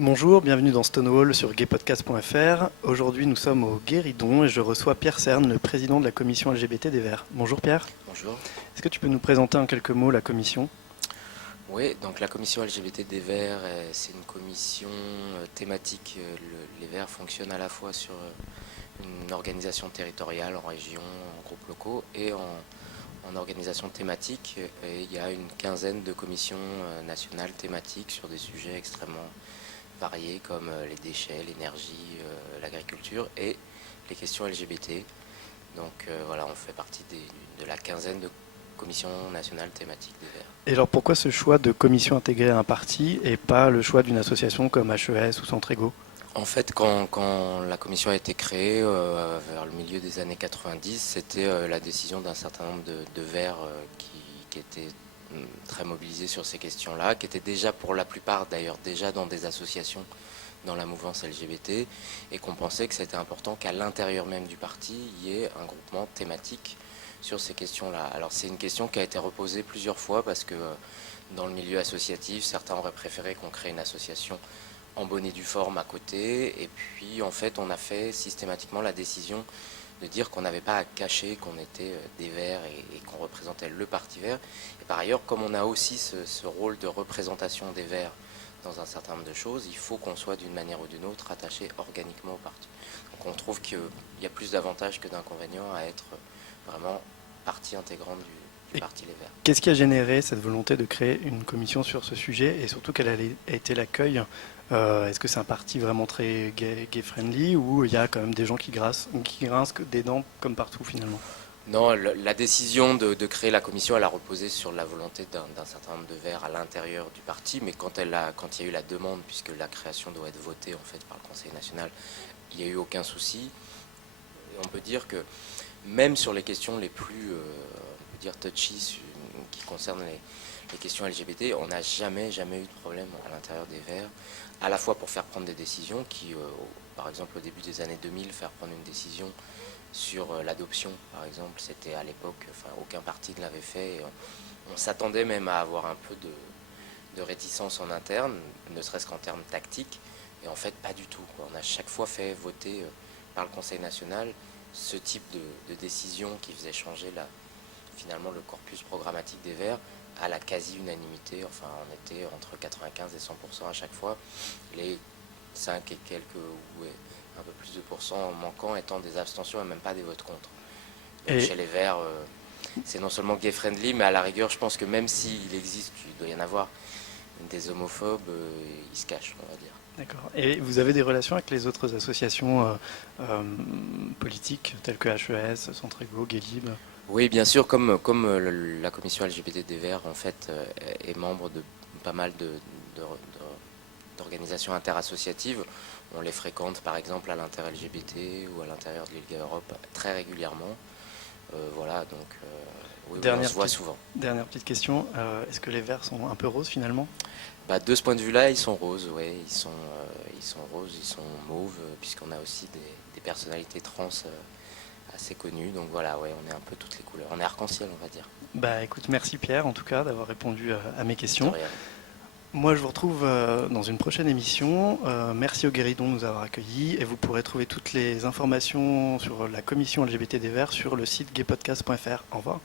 Bonjour, bienvenue dans Stonewall sur gaypodcast.fr. Aujourd'hui, nous sommes au Guéridon et je reçois Pierre Cerne, le président de la commission LGBT des Verts. Bonjour Pierre. Bonjour. Est-ce que tu peux nous présenter en quelques mots la commission? Oui, donc la commission LGBT des Verts, c'est une commission thématique. Les Verts fonctionnent à la fois sur une organisation territoriale, en région, en groupes locaux et en organisation thématique. Et il y a une quinzaine de commissions nationales thématiques sur des sujets extrêmement variés comme les déchets, l'énergie, l'agriculture et les questions LGBT. Donc voilà, on fait partie de la quinzaine de commissions nationales thématiques des Verts. Et alors pourquoi ce choix de commission intégrée à un parti et pas le choix d'une association comme HES ou Centre Ego? En fait, quand la commission a été créée vers le milieu des années 90, c'était la décision d'un certain nombre de Verts qui étaient très mobilisés sur ces questions-là, qui étaient déjà pour la plupart d'ailleurs déjà dans des associations dans la mouvance LGBT, et qu'on pensait que c'était important qu'à l'intérieur même du parti, il y ait un groupement thématique sur ces questions-là. Alors c'est une question qui a été reposée plusieurs fois parce que dans le milieu associatif, certains auraient préféré qu'on crée une association en bonne et due forme à côté, et puis en fait on a fait systématiquement la décision de dire qu'on n'avait pas à cacher qu'on était des Verts et qu'on représentait le Parti Vert. Et par ailleurs, comme on a aussi ce rôle de représentation des Verts dans un certain nombre de choses, il faut qu'on soit d'une manière ou d'une autre attaché organiquement au parti. Donc on trouve qu'il y a plus d'avantages que d'inconvénients à être vraiment partie intégrante du Et Parti Les Verts. qu'est-ce qui a généré cette volonté de créer une commission sur ce sujet et surtout quel a été l'accueil? Est-ce que c'est un parti vraiment très gay-friendly ou il y a quand même des gens qui grincent des dents comme partout finalement? Non, la décision de créer la commission, elle a reposé sur la volonté d'un certain nombre de Verts à l'intérieur du parti, mais quand il y a eu la demande, puisque la création doit être votée en fait par le Conseil national, il n'y a eu aucun souci. Et on peut dire que même sur les questions les plus, on peut dire touchy, qui concernent les questions LGBT, on n'a jamais eu de problème à l'intérieur des Verts, à la fois pour faire prendre des décisions, par exemple au début des années 2000, faire prendre une décision sur l'adoption, par exemple, c'était à l'époque, enfin, aucun parti ne l'avait fait. Et on s'attendait même à avoir un peu de réticence en interne, ne serait-ce qu'en termes tactiques. Et en fait, pas du tout, quoi. On a chaque fois fait voter par le Conseil national ce type de décision qui faisait changer finalement le corpus programmatique des Verts à la quasi-unanimité. Enfin, on était entre 95 et 100% à chaque fois. Les 5 et quelques ou un peu plus de pourcents manquants étant des abstentions et même pas des votes contre. Donc Et chez les Verts, c'est non seulement gay-friendly, mais à la rigueur, je pense que même s'il existe, il doit y en avoir des homophobes, ils se cachent, on va dire. d'accord. Et vous avez des relations avec les autres associations euh, politiques telles que HES, Centre Ego, Gay Lib? Oui, bien sûr, comme la commission LGBT des Verts en fait est membre de pas mal d'organisations interassociatives, on les fréquente par exemple à l'inter-LGBT ou à l'intérieur de l'Île Europe très régulièrement. Voilà, donc oui, oui, on se voit souvent. Dernière petite question, est-ce que les Verts sont un peu roses finalement? Bah, de ce point de vue-là, ils sont roses, ouais, ils sont roses, ils sont mauves, puisqu'on a aussi des personnalités trans assez connues. Donc voilà, ouais, on est un peu toutes les couleurs. On est arc-en-ciel, on va dire. Bah écoute, merci Pierre en tout cas d'avoir répondu à mes De questions. rien. Moi je vous retrouve dans une prochaine émission. Merci au Guéridon de nous avoir accueillis et vous pourrez trouver toutes les informations sur la commission LGBT des Verts sur le site gaypodcast.fr. Au revoir.